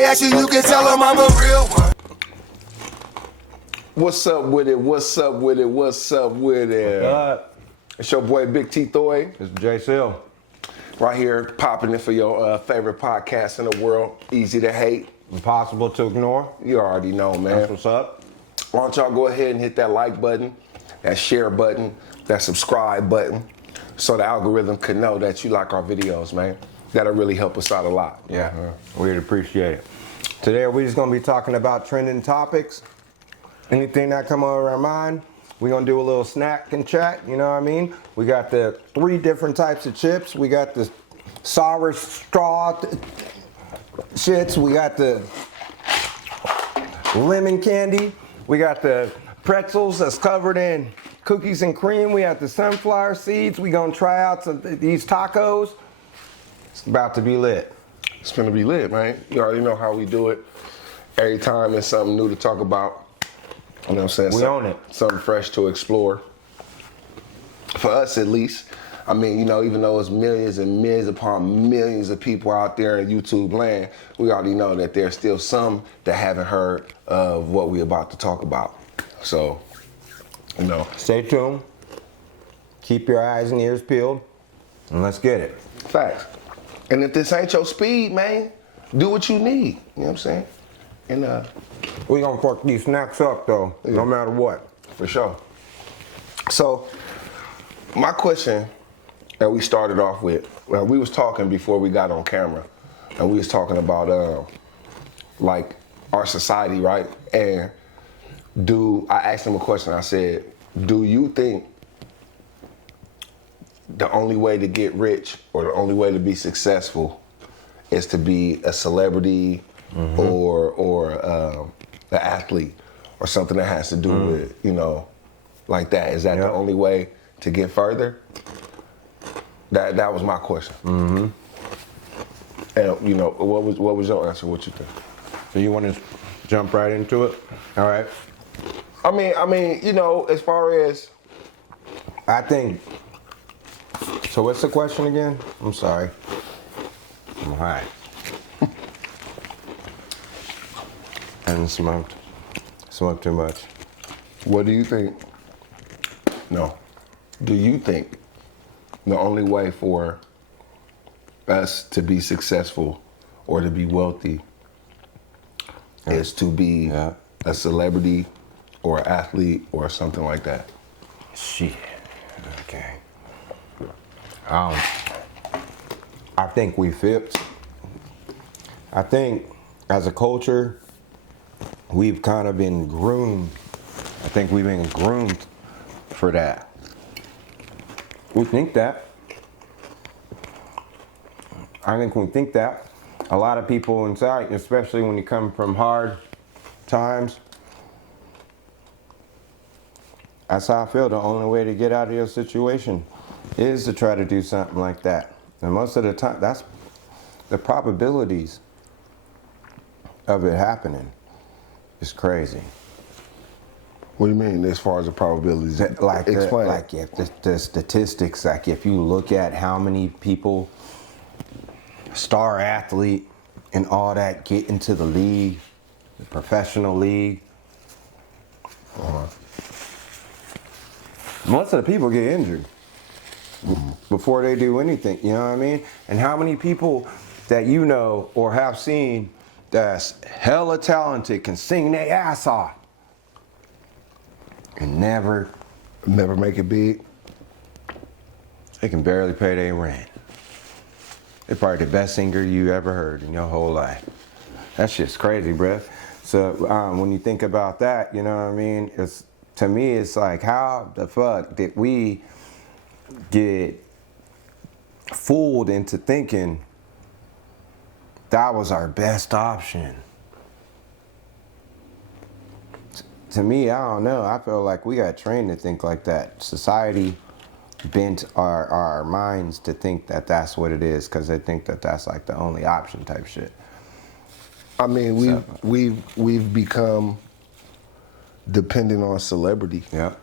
they ask you, you can tell them I'm a real one. What's up with it? What's up with it? What's up with it? It's your boy Big T Thoy. It's J Seal. Right here popping it for your favorite podcast in the world. Easy to hate. Impossible to ignore. You already know, man. That's what's up. Why don't y'all go ahead and hit that like button, that share button, that subscribe button, so the algorithm can know that you like our videos, man. That'll really help us out a lot. Yeah, we'd appreciate it. Today we're just gonna be talking about trending topics. Anything that come on our mind. We're gonna do a little snack and chat, you know what I mean? We got the 3 different types of chips. We got the sour straw shits. We got the lemon candy. We got the pretzels that's covered in cookies and cream. We got the sunflower seeds. We gonna try out these tacos. It's about to be lit. It's gonna be lit, man. You already know how we do it. Every time there's something new to talk about. You know what I'm saying? We own it. Something fresh to explore. For us, at least. I mean, you know, even though it's millions and millions upon millions of people out there in YouTube land, we already know that there's still some that haven't heard of what we're about to talk about. So, you know. Stay tuned. Keep your eyes and ears peeled. And let's get it. Facts. And if this ain't your speed, man, do what you need. You know what I'm saying? And we gonna fuck these snacks up though, no matter what. For sure. So, my question that we started off with, well, we was talking before we got on camera, and we was talking about like our society, right? And I asked him a question. I said, do you think the only way to get rich or the only way to be successful is to be a celebrity or an athlete or something that has to do with, you know, like that? Is that the only way to get further? That was my question. And you know, what was your answer? What you think? So you want to jump right into it? All right. I mean, you know, as far as I think. So what's the question again? I'm sorry. I'm high. And smoked too much. What do you think? No. Do you think the only way for us to be successful or to be wealthy is to be a celebrity or an athlete or something like that? Shit. Okay. I think we flipped. I think as a culture, we've kind of been groomed. I think we've been groomed for that. We think that. I think we think that. A lot of people inside, especially when you come from hard times, that's how I feel. The only way to get out of your situation is to try to do something like that. And most of the time, that's the probabilities of it happening is crazy. What do you mean as far as the probabilities? Explain. Like if the statistics, like if you look at how many people, star athlete and all that, get into the league, the professional league, most of the people get injured before they do anything, you know what I mean? And how many people that you know or have seen that's hella talented, can sing their ass off, and never make it big? They can barely pay their rent. They're probably the best singer you ever heard in your whole life. That shit's crazy, bruh. So when you think about that, you know what I mean? To me, it's like, how the fuck did we get fooled into thinking that was our best option? To me, I don't know. I feel like we got trained to think like that. Society bent our minds to think that that's what it is because they think that that's like the only option type shit. I mean, we've become dependent on celebrity. Yeah.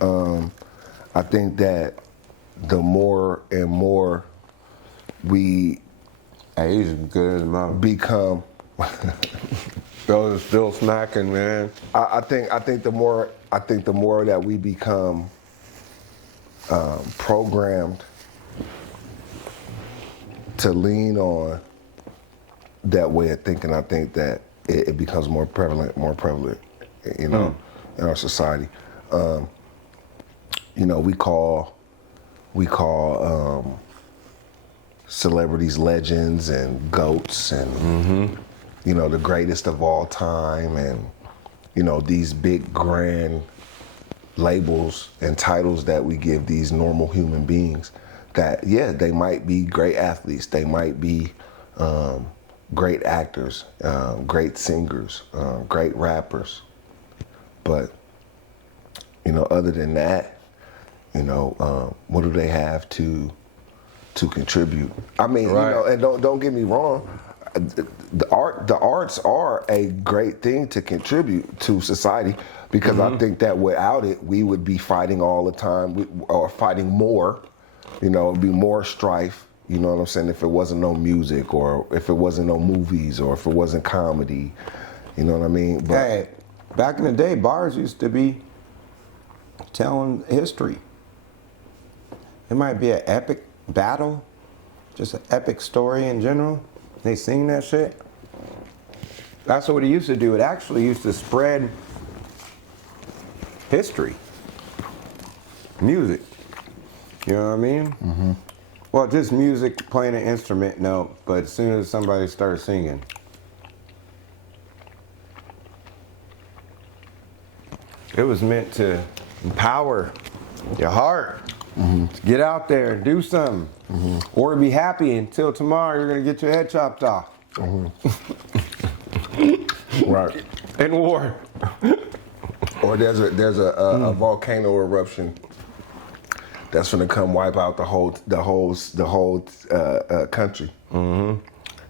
I think that the more and more we he's good as mom. become Those are still smacking, man. I think the more that we become programmed to lean on that way of thinking, I think that it becomes more prevalent, you know, in our society. You know, we call celebrities legends and goats and you know, the greatest of all time, and you know, these big grand labels and titles that we give these normal human beings that, yeah, they might be great athletes, they might be great actors, great singers, great rappers, but you know, other than that, you know, what do they have to contribute? I mean, Right. you know, and don't get me wrong, the arts are a great thing to contribute to society, because I think that without it, we would be fighting all the time, or fighting more. You know, it'd be more strife. You know what I'm saying? If it wasn't no music, or if it wasn't no movies, or if it wasn't comedy. You know what I mean? But Hey, back in the day, bars used to be telling history. It might be an epic battle, just an epic story in general. They sing that shit. That's what it used to do. It actually used to spread history, music. You know what I mean? Mm-hmm. Well, just music, playing an instrument, no. But as soon as somebody starts singing, it was meant to empower your heart. To get out there and do something. Or be happy until tomorrow you're going to get your head chopped off. right. In war. Or there's a volcano eruption that's gonna come wipe out the whole country.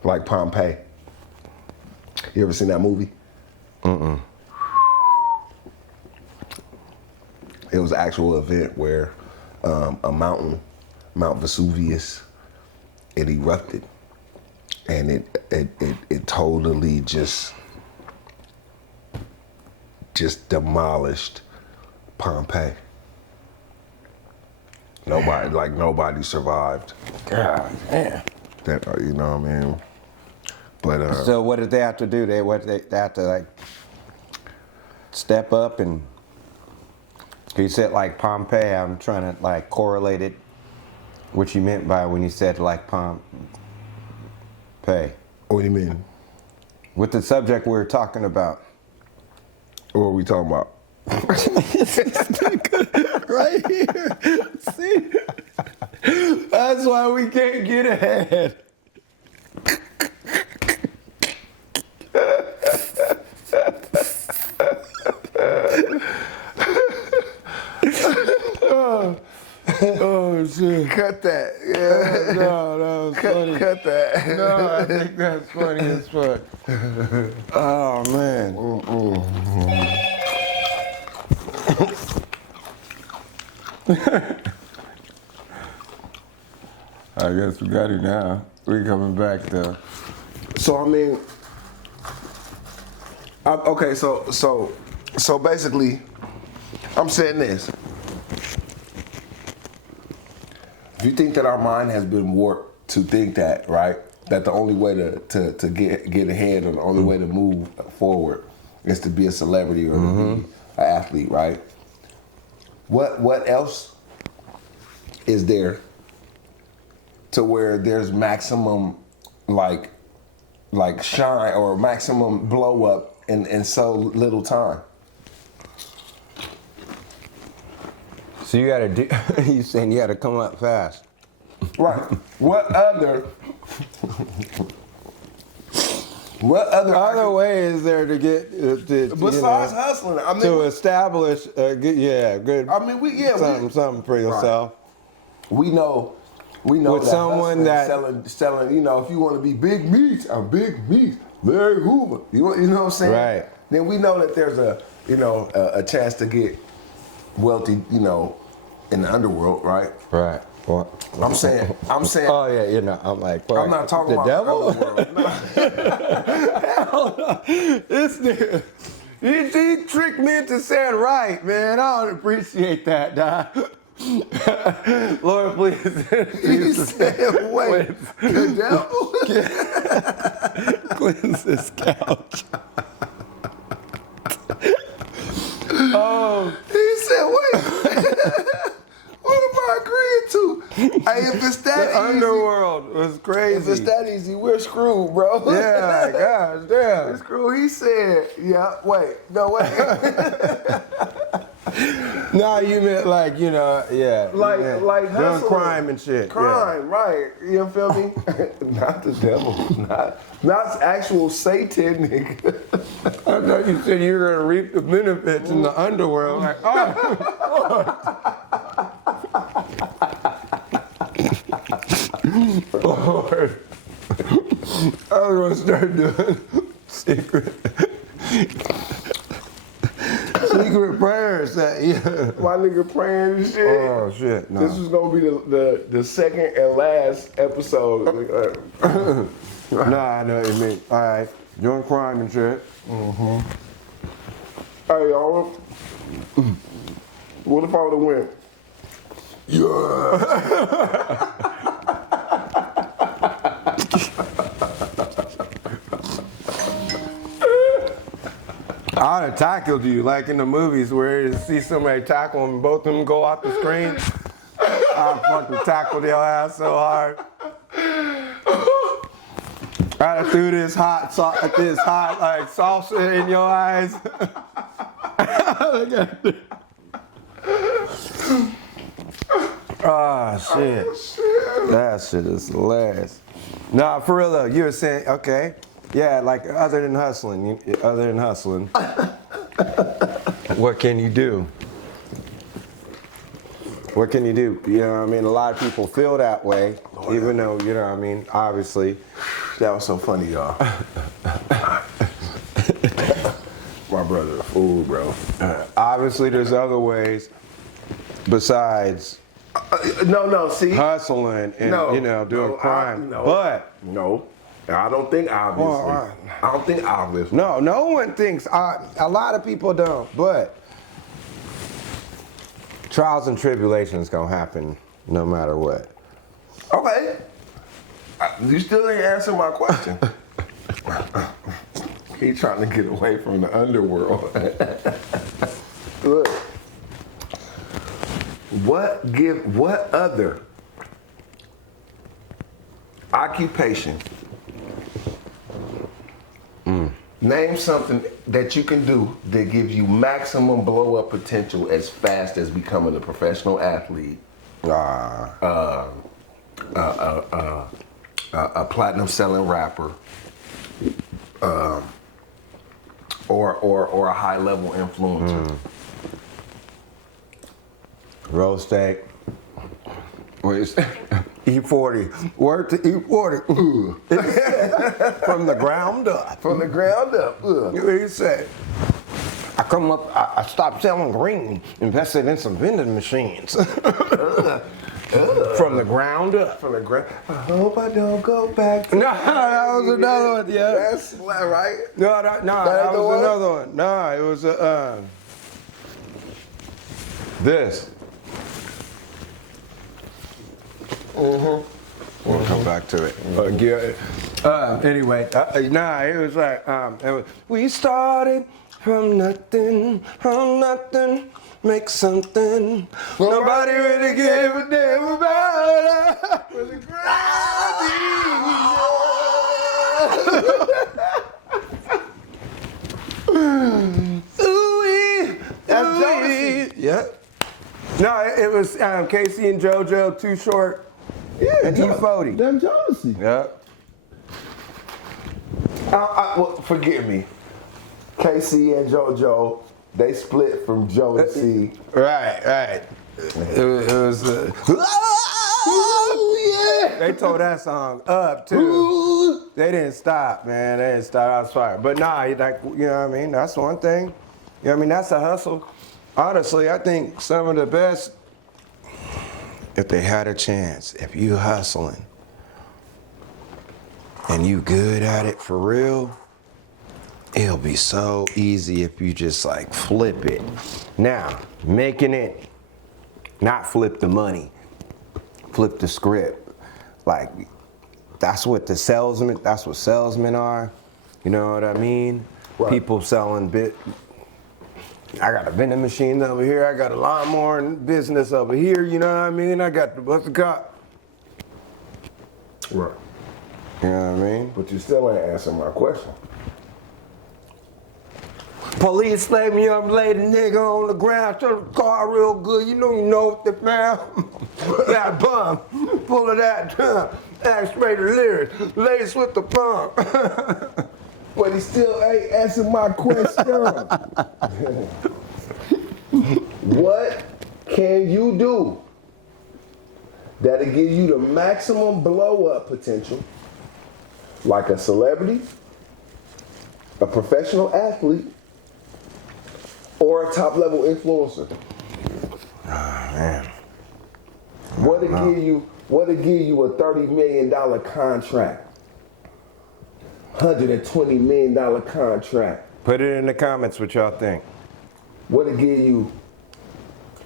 Like Pompeii. You ever seen that movie? It was an actual event where a mountain, Mount Vesuvius, it erupted, and it totally just demolished Pompeii. Nobody survived. God damn. That, you know what I mean? But So what did they have to do? They have to like step up and. You said like Pompeii. I'm trying to like correlate it. What you meant by when you said like Pompeii. what do you mean? With the subject we were talking about. What are we talking about? Right here. See? That's why we can't get ahead. Oh shit. Cut that. Yeah. No, that was funny. Cut that. No, I think that's funny as fuck. Oh man. I guess we got it now. We coming back though. So I mean, okay. So basically, I'm saying this. If you think that our mind has been warped to think that, right, that the only way to get ahead, or the only way to move forward is to be a celebrity or to be an athlete, right? What else is there to where there's maximum like shine or maximum blow up in so little time? So you gotta do. You saying you gotta come up fast? Right. What other Other way is there to get besides hustling? I mean, to establish good. I mean, something for yourself. We know With that someone that- selling. You know, if you want to be big meat, I'm big meat. Larry Hoover. You know what I'm saying? Right. Then we know that there's a chance to get wealthy. You know, in the underworld, right? Right. What? I'm saying. Oh yeah, you know. I'm like, I'm not talking the about devil. the underworld. This nigga, he tricked me into saying right, man. I don't appreciate that, dog. Lord, please. He said, wait, the devil? Cleanse this couch. Oh. He said, wait. What am I agreeing to? Hey, if it's that The easy, underworld was crazy. if it's that easy, we're screwed, bro. Yeah, gosh, We're damn. screwed. He said, yeah, wait, no, wait. No, you meant like, you know, yeah. Like doing hustling. crime and shit. Crime, right. You feel me? Not the devil. Not actual Satan, nigga. Yeah. I thought you said you were going to reap the benefits in the underworld. Like, oh, Lord. I was going to start doing secret prayers. Yeah. My nigga praying and shit. Oh, shit. No. This was gonna be the second and last episode. Nah, I know what you mean. All right. Doing crime and shit. Hey, y'all. What if I would've went? I'd have tackled you like in the movies where you see somebody tackle them, both of them go off the screen. I'd fucking tackled your ass so hard. I'd have threw this hot like salsa in your eyes. Oh shit. That shit is hilarious. Nah, for real though, you were saying, okay, yeah, like other than hustling, what can you do? What can you do? You know what I mean? A lot of people feel that way, even though, you know what I mean, obviously. That was so funny, y'all. My brother, a fool, bro. Obviously, there's other ways besides No, see? hustling and, No, you know, doing no, crime. no. But No, I don't think obviously. Well, I don't think obviously. no one thinks, a lot of people don't, but trials and tribulations gonna happen no matter what. Okay. You still ain't answer my question. He trying to get away from the underworld. Look. What other occupation? Name something that you can do that gives you maximum blow up potential as fast as becoming a professional athlete. A platinum selling rapper, or a high level influencer. Roll steak. E40. Word to E40. From the ground up. From the ground up. What he said? I come up, I stopped selling green, invested in some vending machines. From the ground up. From the ground. I hope I don't go back to. No, that was another one, yeah. That's right. No, that That was the another one. No, it was this. We'll come back to it. Anyway, it was like, we started from nothing, make something. Nobody really gave a damn about it. That's Jodeci. Yeah. No, it was Casey and JoJo, Too Short, and E40. Them Jodeci. Yep. Well, forgive me. KC and JoJo, they split from Jodeci. Right. It was they tore that song up too. They didn't stop, man. They didn't stop. I was fired. But nah, like, you know what I mean? That's one thing. You know what I mean? That's a hustle. Honestly, I think some of the best if they had a chance, if you hustling and you good at it for real, it'll be so easy if you just like flip it. Now, making it, not flip the money, flip the script. Like, that's what salesmen are. You know what I mean? Right. People selling I got a vending machine over here. I got a lawnmower business over here. You know what I mean? I got the bus cop. Right. You know what I mean? But you still ain't answering my question. Police slave me up, laid a nigga on the ground, turn the car real good. You know what the man. That bum, full of that X-rated lyrics, laced with the pump. But he still ain't answering my question. What can you do that'll give you the maximum blow-up potential, like a celebrity, a professional athlete, or a top-level influencer? Man. What'll give you a $30 million contract? $120 million contract. Put it in the comments what y'all think. What'll give you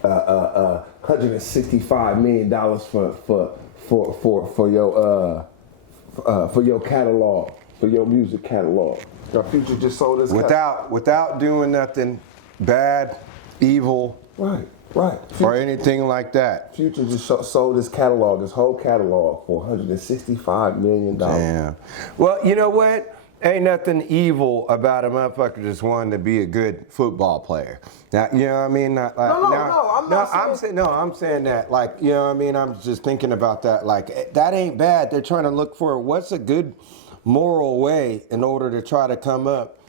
$165 million for your catalog, for your music catalog? Now, Future just sold his Without doing nothing bad, evil, right. or anything like that. Future just sold his catalog, his whole catalog, for $165 million. Damn. Well, you know what? Ain't nothing evil about a motherfucker just wanting to be a good football player. Now, you know what I mean? No, I'm saying that, like, you know what I mean? I'm just thinking about that. Like, that ain't bad. They're trying to look for what's a good moral way in order to try to come up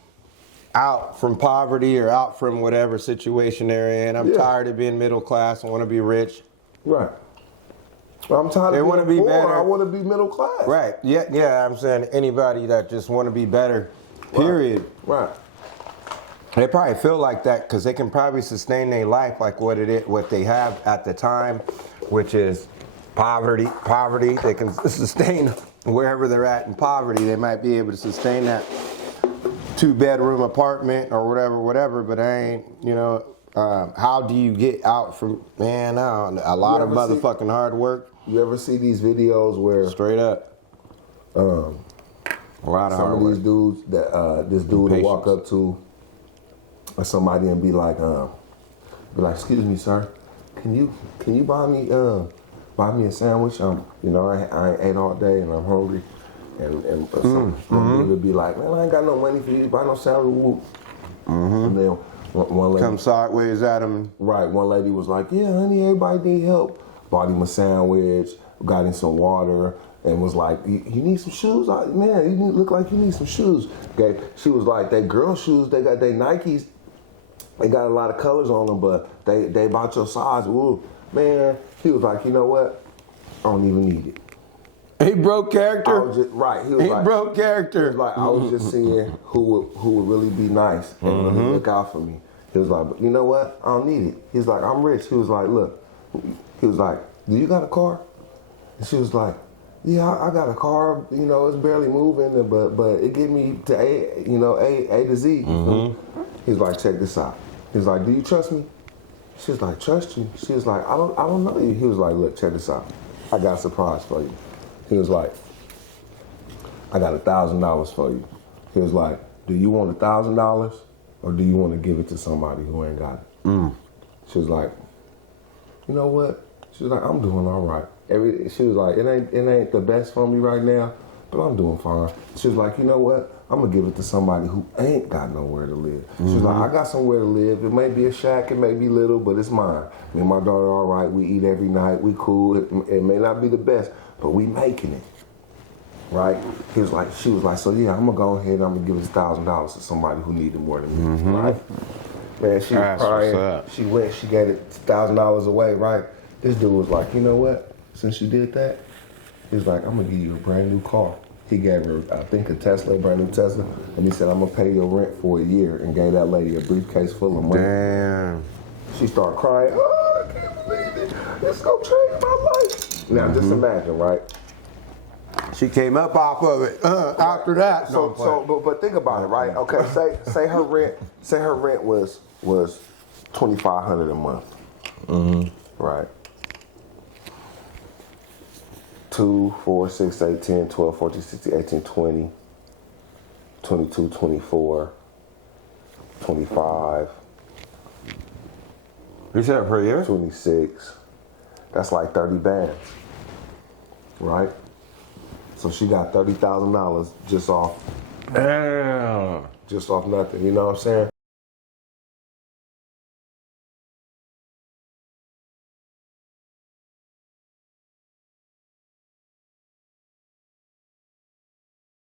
out from poverty or out from whatever situation they're in. I'm tired of being middle class. I want to be rich. Right. I'm tired They of wanna being be poor. better. I want to be middle class. Right. Yeah. I'm saying anybody that just want to be better, period. Right. They probably feel like that because they can probably sustain their life like what they have at the time, which is poverty. They can sustain wherever they're at in poverty. They might be able to sustain that 2-bedroom apartment or whatever. But I ain't, you know. How do you get out from, man, a lot of motherfucking hard work. You ever see these videos where Straight up. A lot of some hard of work. these dudes that this dude will walk up to or somebody and be like, excuse me, sir, can you buy me a sandwich? I ain't ate all day and I'm hungry. And some dude would be like, man, I ain't got no money for you to buy no sandwich. And then one lady Come sideways at him. Right, one lady was like, yeah, honey, everybody need help. Bought him a sandwich, got him some water, and was like, you need some shoes? Man, you look like you need some shoes. Okay, she was like, they girl shoes, they got they Nikes, they got a lot of colors on them, but they about your size. Ooh, man, he was like, you know what? I don't even need it. He broke character. He was broke character. Like, I was just seeing who would really be nice and really look out for me. He was like, but you know what? I don't need it. He's like, I'm rich. He was like, look. He was like, do you got a car? And she was like, yeah, I got a car. You know, it's barely moving, but it get me to A to Z. He was like, check this out. He was like, do you trust me? She was like, trust you? She was like, I don't know you. He was like, look, check this out. I got a surprise for you. He was like, I got $1,000 for you. He was like, do you want $1,000 or do you want to give it to somebody who ain't got it? She was like, you know what? She was like, I'm doing all right. She was like, it ain't the best for me right now, but I'm doing fine. She was like, you know what? I'm gonna give it to somebody who ain't got nowhere to live. She was like, I got somewhere to live. It may be a shack, it may be little, but it's mine. Me and my daughter all right. We eat every night. We cool. It may not be the best, but we making it. Right? She was like, so yeah, I'm gonna go ahead and I'm gonna give this $1,000 to somebody who needed more than me. Right? Man, she was crying. She went, she gave it $1,000 away, right? This dude was like, you know what? Since you did that, he was like, I'm gonna give you a brand new car. He gave her, I think, a brand new Tesla, and he said, I'm gonna pay your rent for a year, and gave that lady a briefcase full of money. Damn. She started crying. Oh, I can't believe it. this gonna change my life. Now just imagine, right? She came up off of it after that. But think about it, right? Okay, say her rent was $2,500 a month, right? 2, 4, 6, 8, 10, 12, 14, 16, 18, 20, 22, 24, 25, You said per year? 26. That's like 30 bands, right? So she got $30,000 just off Damn. nothing. You know what I'm saying?